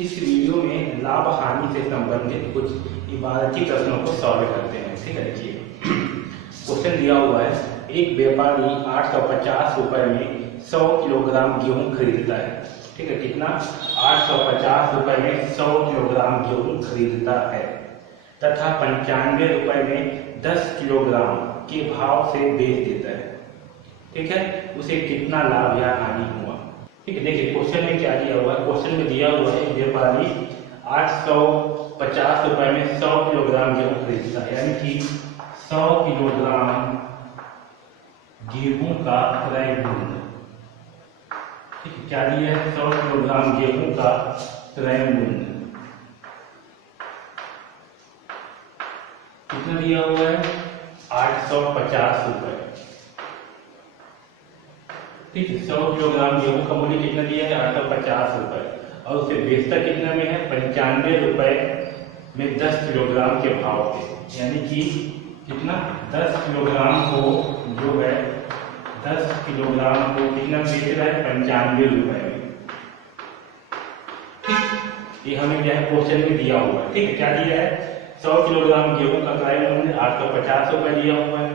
इस वीडियो में लाभ हानि से संबंधित कुछ इबारती प्रश्नों को सॉल्व करते हैं। ठीक है, देखिए क्वेश्चन दिया हुआ है, एक व्यापारी 850 रुपए में 100 किलोग्राम गेहूं खरीदता है। ठीक है, कितना? 850 रुपए में 100 किलोग्राम गेहूं खरीदता है तथा 95 रुपए में 10 किलोग्राम के भाव से बेच देता है। ठीक है, उसे कितना लाभ या हानि हुआ? ठीक है, देखिए क्वेश्चन में क्या दिया हुआ है। क्वेश्चन में दिया हुआ है व्यापारी 850 रुपए में 100 किलोग्राम गेहूं खरीदता है, यानी कि 100 किलोग्राम गेहूं का क्रय मूल्य। ठीक है, क्या दिया है? 100 किलोग्राम गेहूं का क्रय मूल्य कितना दिया हुआ है? 850 रुपए। ठीक है, 100 किलोग्राम गेहूं का मूल्य कितना दिया है? 850 रुपए, और उसे बेचता कितना में है? 95 रुपए में 10 किलोग्राम के भाव पे, यानी कि कितना? 10 किलोग्राम को जो है 10 किलोग्राम को कितना बेच रहा है? 95 रुपए में। ठीक, ये हमें क्या है क्वेश्चन में दिया हुआ है। ठीक है, क्या दिया है? 100 किलोग्राम गेहूं का क्रय मूल्य 850 रुपए दिया हुआ है।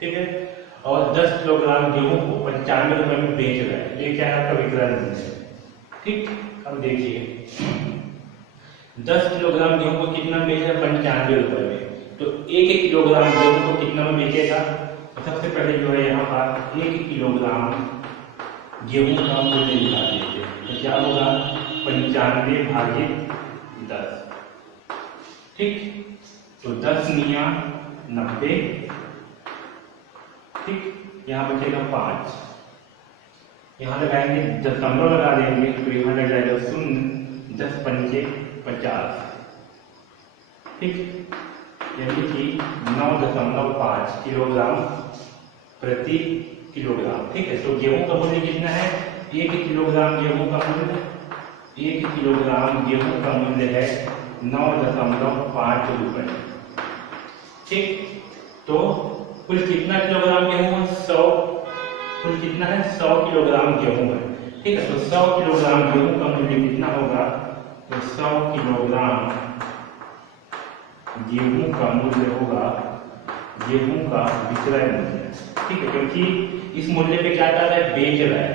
ठीक है, और 10 किलोग्राम गेहूं को 95 रुपए में बेच रहा है। ये क्या है? आपका विक्रय मूल्य। ठीक, अब देखिए 10 किलोग्राम गेहूं को कितना बेच रहा है? 95 रुपए में। तो 1 किलोग्राम गेहूं को कितना में बेचेगा? सबसे पहले जो है यहाँ पर 1 किलोग्राम गेहूं का मूल्य निकाल लीजिए, तो क्या होगा? 95 भागित 10। ठीक, तो 10 निया 90। ठीक, यहाँ बचेगा 5, यहाँ लगाएंगे दशमलव लगा देंगे, तो यहाँ लग जाएगा 0, 10 पंचे 50। ठीक, यानी कि 9.5 किलोग्राम प्रति किलोग्राम। ठीक है, तो गेहूं का मूल्य कितना है? 1 किलोग्राम गेहूं का मूल्य 1 किलोग्राम गेहूं का मूल्य है 9.5 रुपए। ठीक, तो कुल कितना किलोग्राम गेहूं है? 100। कुल कितना है? 100 किलोग्राम गेहूं है। ठीक है, तो 100 किलोग्राम गेहूं का मूल्य कितना होगा? तो 100 किलोग्राम गेहूं का मूल्य होगा गेहूं का विक्रय मूल्य। ठीक है, क्योंकि इस मूल्य पे क्या कर रहा है? बेच रहा है।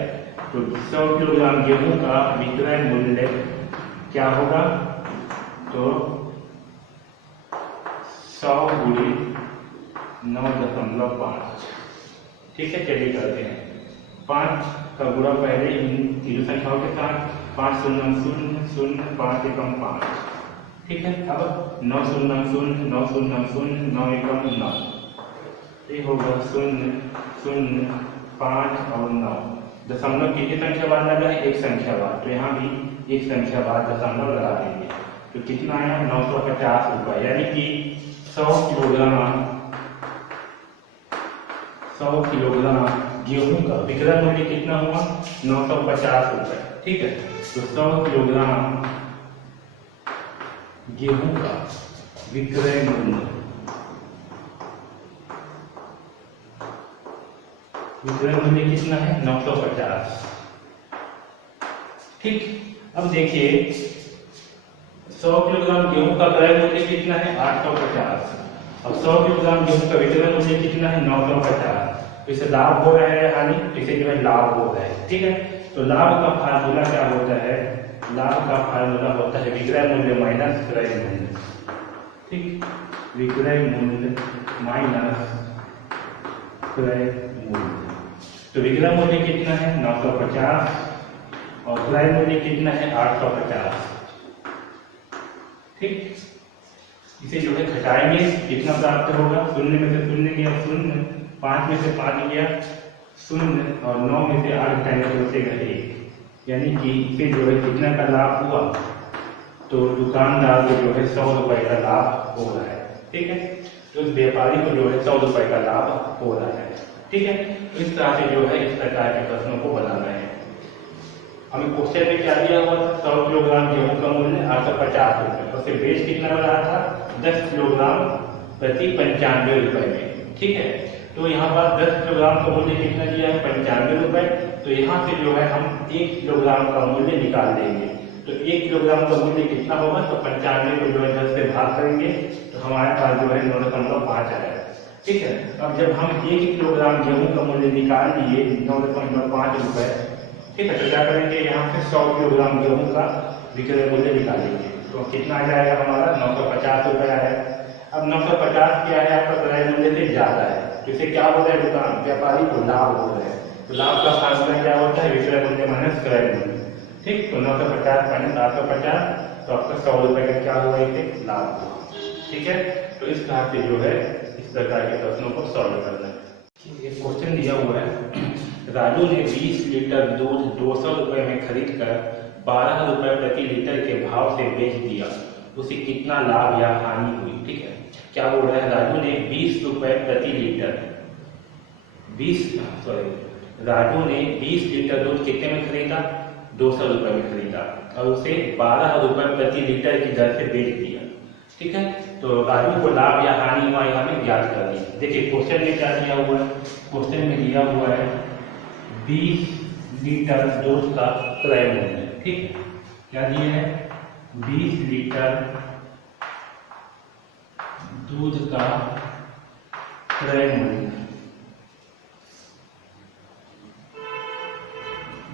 तो 100 किलोग्राम गेहूं का विक्रय मूल्य क्या होगा? तो 100 गुणी 9.5। ठीक है, चलिए करते हैं। 5 का गुणा पहले इन तीनों संख्याओं के साथ, 5 0 0 0 5 एकम 5। ठीक है, अब 9 0 0 9 0 0 9 एकम 9, ये होगा 0 0 5 और 9। दशमलव कितनी संख्या बाद लगा है? एक संख्या बाद, तो यहाँ भी एक संख्या बाद दशमलव लगा देंगे, तो कितना आया? 950 रुपए, यानी कि 100 किलोग्राम गेहूं का विक्रय मूल्य कितना हुआ? 950 रुपए। ठीक है, तो 100 किलोग्राम गेहूं का विक्रय मूल्य कितना है? 950। ठीक, अब देखिए 100 किलोग्राम गेहूं का क्रय मूल्य कितना है? 850। अब 100 किलोग्राम गेहूं का विक्रय मूल्य कितना है? 950। तो इसे लाभ हो रहा है हानि? इसे जो है लाभ हो रहा है। ठीक है, तो लाभ का फार्मूला क्या होता है? लाभ का फार्मूला होता है विक्रय मूल्य माइनस क्रय मूल्य। ठीक, विक्रय मूल्य माइनस क्रय मूल्य। तो विक्रय मूल्य कितना है? 950, और क्रय मूल्य कितना है? 850। ठीक, इसे जो है घटाएंगे, कितना प्राप्त होगा? 0 में से 0 गया 0, 5 में से 5 गया 0, और 9 में से 8 घटाएंगे तो बचेगा 1, यानी कि इसे जो है कितना का लाभ हुआ? तो दुकानदार को जो है 100 रुपए का लाभ हो रहा है। ठीक है, तो उस व्यापारी को जो है 100 रुपए का लाभ हो रहा है। ठीक है, तो इस तरह से जो है इस प्रकार के प्रश्नों को बनाना है। हमें क्वेश्चन में क्या दिया हुआ था? 100 किलोग्राम गेहूं का मूल्य 850 रुपए, और उसे बेच कितना बना था? 10 किलोग्राम प्रति 95 रुपए में। ठीक है, तो यहाँ पर 10 किलोग्राम का मूल्य कितना दिया है? 95 रुपए। तो यहाँ से जो है हम 1 किलोग्राम का मूल्य निकाल देंगे, तो 1 किलोग्राम का मूल्य कितना होगा, तो 95 को जो है 10 से भाग करेंगे तो हमारे पास जो है 9.5 आएगा। ठीक है, अब जब हम 1 किलोग्राम गेहूं का मूल्य निकाल लिए 9.5 रुपए, ठीक है, तो क्या करेंगे यहाँ से 100 किलोग्राम गेहूं का विक्रय मूल्य निकालेंगे तो कितना आ जाएगा हमारा 950 रुपए आएगा। अब 950 क्या है आपका क्रय मूल्य से ज्यादा है, तो इसे क्या हो रहा है, दुकान व्यापारी को लाभ हो रहा है। तो लाभ का फार्मूला क्या होता है, विक्रय मूल्य माइनस क्रय मूल्य। ठीक, तो 950 माइनस 850 तो आपका 100 रुपए का क्या हुआ, इसे लाभ हुआ। ठीक है, तो इस तरह से जो है इस प्रकार के प्रश्नों को सॉल्व करना है। एक क्वेश्चन दिया हुआ है, राजू ने 20 लीटर दूध 200 रुपए में खरीद कर 12 रुपए प्रति लीटर के भाव से बेच दिया, उसे कितना लाभ या हानि हुई। ठीक है, क्या बोल रहा है, राजू ने 20 रुपए प्रति लीटर राजू ने 20 लीटर दूध कितने में खरीदा, 200 रुपए में खरीदा और उसे 12 रुपए प्रति लीटर की दर से बेच दिया। ठीक है, तो राजू को लाभ या हानि हुआ यह हमें ज्ञात करनी है। देखिए क्वेश्चन में क्या दिया हुआ है, क्वेश्चन में दिया हुआ है 20 लीटर दूध का क्रय मूल्य। ठीक, क्या दिया है, 20 लीटर दूध का क्रय मूल्य,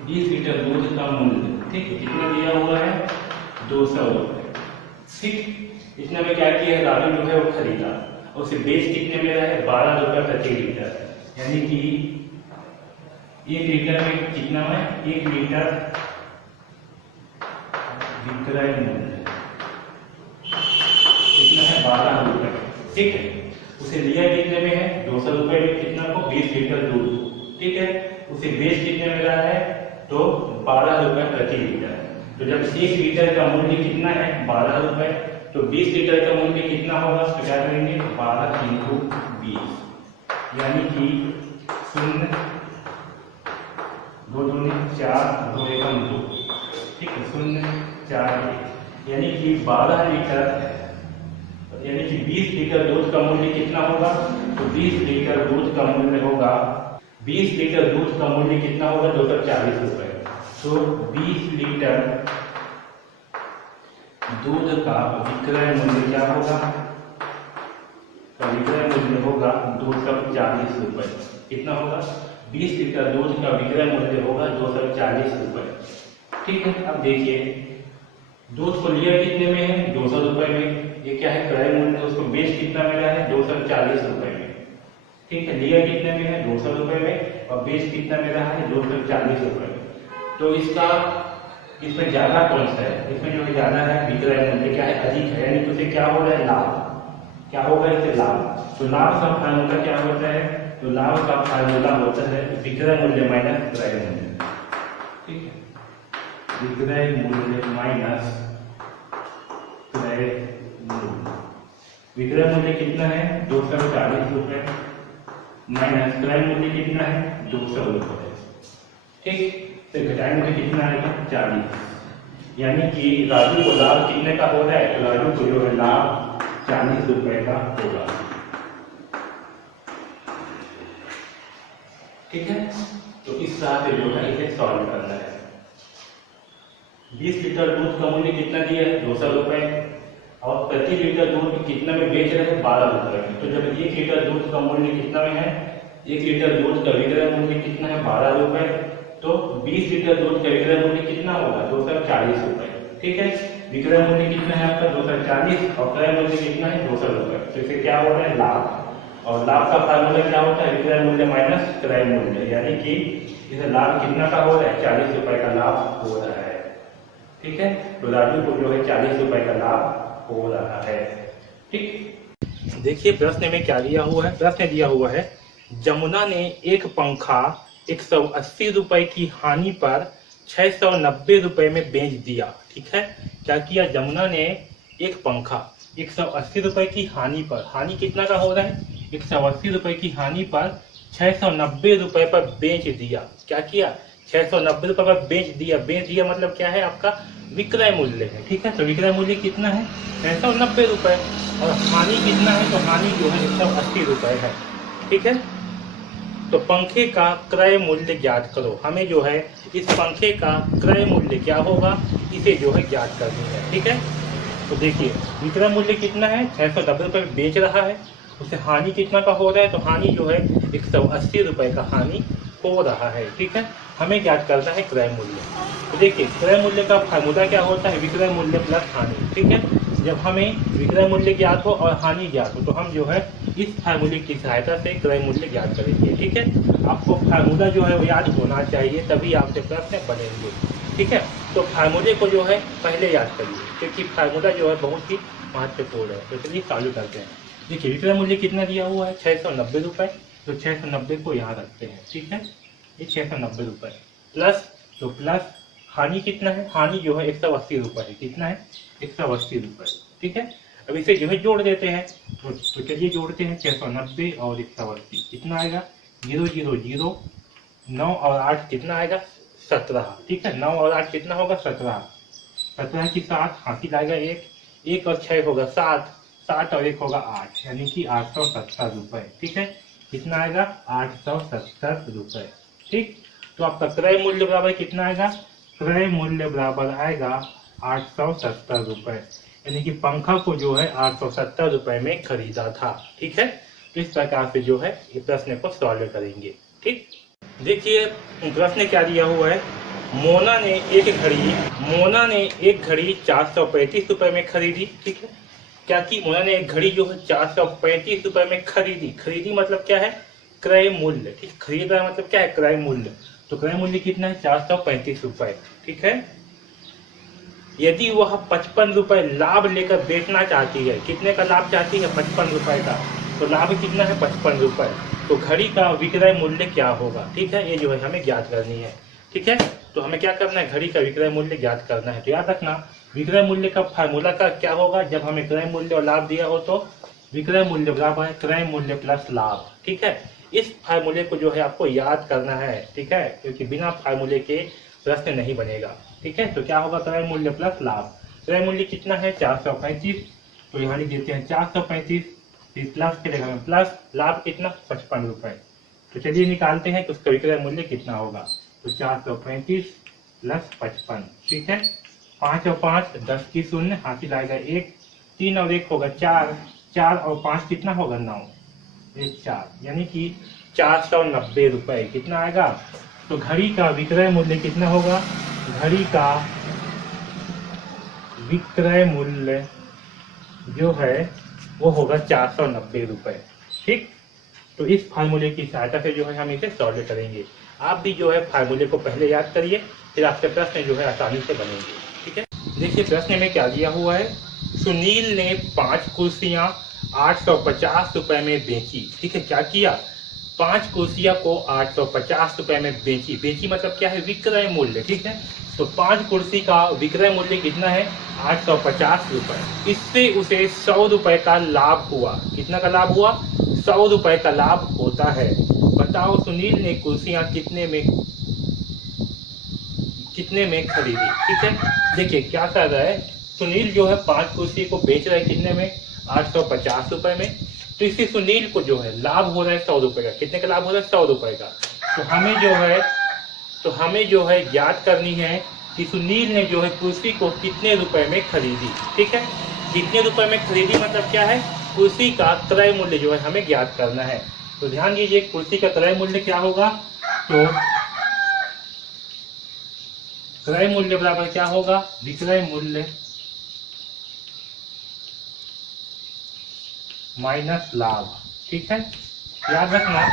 20 लीटर दूध का मूल्य। ठीक, कितना दिया हुआ है, 200 रुपए। ठीक, इतने में क्या किया, राजू जो है वो खरीदा और उसे बेच कितने में रहा है, 12 रुपए प्रति लीटर, यानी कि 1 लीटर में कितना है, 1 लीटर विक्रय मूल्य कितना है, 12 रुपए। ठीक है, उसे लिया कितने में है, 200 रुपए में, कितना को, 20 लीटर दूध। ठीक है, उसे बेच कितने में रहा है, तो 12 रुपए प्रति लीटर। तो जब 1 लीटर का मूल्य कितना है, 12 रुपए, तो 20 लीटर का मूल्य कितना होगा, तो क्या करेंगे, 12 × 20 यानी कि 0 2 दूनी 4 2 एकम 2। ठीक है, 0 4 1 यानी कि 12 लीटर, यानी कि 20 लीटर दूध का मूल्य कितना होगा, तो 20 लीटर दूध का मूल्य होगा, 20 लीटर दूध का मूल्य कितना होगा, 240 रुपए। तो 20 लीटर दूध का विक्रय मूल्य क्या होगा, तो विक्रय मूल्य होगा 240 रुपए। कितना होगा, 20 लीटर दूध का विक्रय मूल्य होगा 240 रुपए। ठीक है, अब देखिए दूध को लिया कितने में है, 200 रुपए में, ये क्या है क्रय मूल्य, उसको बेच कितना में रहा है, 240 रुपए में। ठीक है, लिया कितने में है, 200 रुपए में और बेच कितना में रहा है, 240 रुपए में। तो इसमें ज्यादा कौन सा है, इसमें जो ज्यादा है विक्रय मूल्य क्या है, अधिक है, यानी कि उसे क्या हो रहा है, लाभ। क्या होगा, इसे लाभ। तो लाभ का फार्मूला क्या होता है, तो लाभ का फार्मूला होता है विक्रय मूल्य माइनस क्रय मूल्य। ठीक है, विक्रय मूल्य माइनस क्रय मूल्य। विक्रय मूल्य कितना है, 240 रुपए माइनस क्रय मूल्य कितना है, 200 रुपए। ठीक, तो घटाएंगे कितना आएगा, 40, यानी कि राजू को लाभ कितने का हो रहा है, तो राजू को जो है लाभ 40 रुपए का होगा। ठीक है, तो इस तरह से जो है इसे सॉल्व करना है। 20 लीटर दूध का मूल्य कितना दिया है, 200 रुपए और प्रति लीटर दूध कितना में बेच रहे हैं, 12 रुपए में। तो जब 1 लीटर दूध का मूल्य कितना में है, 1 लीटर दूध का विक्रय मूल्य कितना है, 12 रुपए, तो 20 लीटर दूध का विक्रय मूल्य कितना होगा, 240 रुपए। ठीक है, विक्रय मूल्य कितना है आपका, 240 और क्रय मूल्य कितना है, 200 रुपए। तो इसे क्या हो रहा है, लाभ। और लाभ का फार्मूला क्या होता है, विक्रय मूल्य माइनस क्रय मूल्य, यानी कि इसे लाभ कितना का हो रहा है, 40 रुपए का लाभ हो रहा है। ठीक है, तो राजू को जो है 40 रुपए का लाभ हो रहा है। ठीक, देखिए प्रश्न में क्या दिया हुआ है, प्रश्न दिया हुआ है जमुना ने एक पंखा 180 रुपए की हानि पर 690 रुपए में बेच दिया। ठीक है, क्या किया, जमुना ने एक पंखा 180 रुपए की हानि पर, हानि कितना का हो रहा है, 180 रुपए की हानि पर 690 रुपए पर बेच दिया। क्या किया, 690 रुपए पर बेच दिया। बेच दिया मतलब क्या है, आपका विक्रय मूल्य है। ठीक है, तो विक्रय मूल्य कितना है, 690 रुपए और हानि कितना है, तो हानि जो है 180 रुपए है। ठीक है, तो पंखे का क्रय मूल्य ज्ञात करो। हमें जो है इस पंखे का क्रय मूल्य क्या होगा, इसे जो है ज्ञात करनी है। ठीक है, तो देखिए विक्रय मूल्य कितना है, 690 रुपये बेच रहा है, उसे हानि कितना का हो रहा है, तो हानि जो है 180 रुपये का हानि हो रहा है। ठीक है, हमें ज्ञात करना है क्रय मूल्य। तो देखिए क्रय मूल्य का फार्मूला क्या होता है, विक्रय मूल्य प्लस हानि। ठीक है, जब हमें विक्रय मूल्य ज्ञात हो और हानि ज्ञात हो तो हम जो है इस फार्मूले की सहायता से क्रय मूल्य ज्ञात करेंगे। ठीक है, आपको फार्मूला जो है वो याद होना चाहिए, तभी आपसे प्रश्न बनेंगे। ठीक है, तो फार्मूले को जो है पहले याद करिए, क्योंकि फार्मूला जो है बहुत ही महत्वपूर्ण है। तो चलिए चालू करते हैं। देखिए विक्रय मूल्य कितना दिया हुआ है, 690 रुपये, तो 690 को यहाँ रखते हैं। ठीक है, ये 690 रुपये प्लस, तो प्लस हानि कितना है, हानि जो है 180 रुपये है। कितना है, 180 रुपये। ठीक है, अब इसे जो है जोड़ देते हैं, तो चलिए जोड़ते हैं 690 और 180 कितना आएगा, 0 0 0, 9 और 8 कितना आएगा, 17। ठीक है, 9 और 8 कितना होगा, 17। 17 की 7 हासिल आएगा 1 और 6 होगा 7, 7 और 1 होगा 8, यानी कि 870 रुपये। ठीक है, कितना आएगा, 870 रुपये। ठीक, तो आपका क्रय मूल्य बराबर कितना आएगा, क्रय मूल्य बराबर आएगा 870 रुपये, यानी कि पंखा को जो है 870 रुपये में खरीदा था। ठीक है, तो इस प्रकार से जो है ये प्रश्न को सॉल्व करेंगे। ठीक, देखिए प्रश्न क्या दिया हुआ है, मोना ने एक घड़ी 435 रुपये में खरीदी। ठीक है, क्या कि मोना ने एक घड़ी जो है 435 रुपये में खरीदी मतलब क्या है, क्रय मूल्य। ठीक, खरीदा मतलब क्या है, क्रय मूल्य। तो क्रय मूल्य कितना है, 435 रुपये। ठीक है, यदि वह 55 रुपये लाभ लेकर बेचना चाहती है, कितने का लाभ चाहती है, 55 रुपये का, तो लाभ कितना है, 55 रुपये, तो घड़ी का विक्रय मूल्य क्या होगा। ठीक है, ये जो है हमें ज्ञात करनी है। ठीक है, तो हमें क्या करना है, घड़ी का विक्रय मूल्य ज्ञात करना है। तो याद रखना विक्रय मूल्य का फार्मूला का क्या होगा, जब हमें क्रय मूल्य और लाभ दिया हो तो विक्रय मूल्य बराबर है क्रय मूल्य प्लस लाभ। ठीक है, इस फार्मूले को जो है आपको याद करना है। ठीक है, क्योंकि बिना फार्मूले के प्रश्न नहीं बनेगा। ठीक है, तो क्या होगा, क्रय मूल्य प्लस लाभ। क्रय मूल्य कितना है, 435, तो यहाँ लिख देते हैं 435, प्लस के जगह में प्लस, लाभ कितना, 55 रुपये। तो चलिए निकालते हैं कि उसका विक्रय मूल्य कितना होगा, तो 435 प्लस 55। ठीक है, 5 और 5 10 की 0, हासिल आएगा 1, 3 और 1 होगा 4, 4 और 5 कितना होगा, 9, 1 4, यानी कि 490 रुपये कितना आएगा। तो घड़ी का विक्रय मूल्य कितना होगा, घड़ी का विक्रय मूल्य जो है वो होगा 490 रुपये। ठीक, तो इस फार्मूले की सहायता से जो है हम इसे सॉल्व करेंगे। आप भी जो है फार्मूले को पहले याद करिए, फिर आपके प्रश्न जो है आसानी से बनेंगे। ठीक है, देखिए प्रश्न में क्या दिया हुआ है, सुनील ने 5 कुर्सियां 850 रुपये में बेची। ठीक है, क्या किया, 5 कुर्सियां को 850 रुपये में बेची मतलब क्या है, विक्रय मूल्य। ठीक है, तो 5 कुर्सी का विक्रय मूल्य कितना है, 850 रुपये। इससे उसे 100 रुपये का लाभ हुआ। कितना का लाभ हुआ, 100 रुपये का लाभ होता है। बताओ सुनील ने कुर्सियां कितने में खरीदी। ठीक है, देखिए क्या कर रहा है, सुनील जो है 5 कुर्सी को बेच रहा है कितने में, 850 रुपये में। तो इससे सुनील को जो है लाभ हो रहा है 100 रुपये का। कितने का लाभ हो रहा है, 100 रुपये का। तो हमें जो है ज्ञात करनी है कि सुनील ने जो है कुर्सी को कितने रुपए में खरीदी। ठीक है, कितने रुपए में खरीदी मतलब क्या है, कुर्सी का क्रय मूल्य जो है हमें ज्ञात करना है। तो ध्यान दीजिए कुर्सी का क्रय मूल्य क्या होगा, तो क्रय मूल्य बराबर क्या होगा, विक्रय मूल्य माइनस लाभ। ठीक है, याद रखना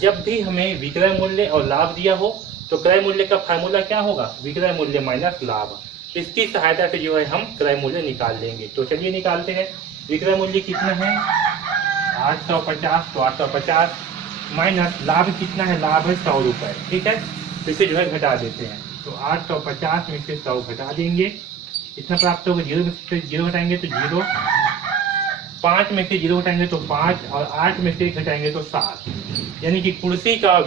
जब भी हमें विक्रय मूल्य और लाभ दिया हो तो क्रय मूल्य का फार्मूला क्या होगा, विक्रय मूल्य माइनस लाभ। इसकी सहायता से जो है हम क्रय मूल्य निकाल लेंगे। तो चलिए निकालते हैं, विक्रय मूल्य कितना है 850, तो 850 माइनस लाभ कितना है, लाभ है 100 रुपये। ठीक है, तो इसे जो है घटा देते हैं, तो 850 में से 100 घटा देंगे, इतना प्राप्त होगा, 0 में से 0 घटाएंगे तो 0, 5 में से 0 घटाएंगे तो 5, और 8 में से 1 घटाएंगे तो 7, यानी कि कुर्सी का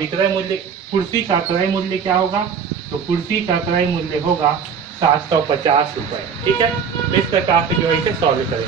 क्रय मूल्य क्या होगा, तो कुर्सी का क्रय मूल्य होगा 750 रुपये। ठीक है, तो इस प्रकार से जो है इसे सॉल्व करेंगे।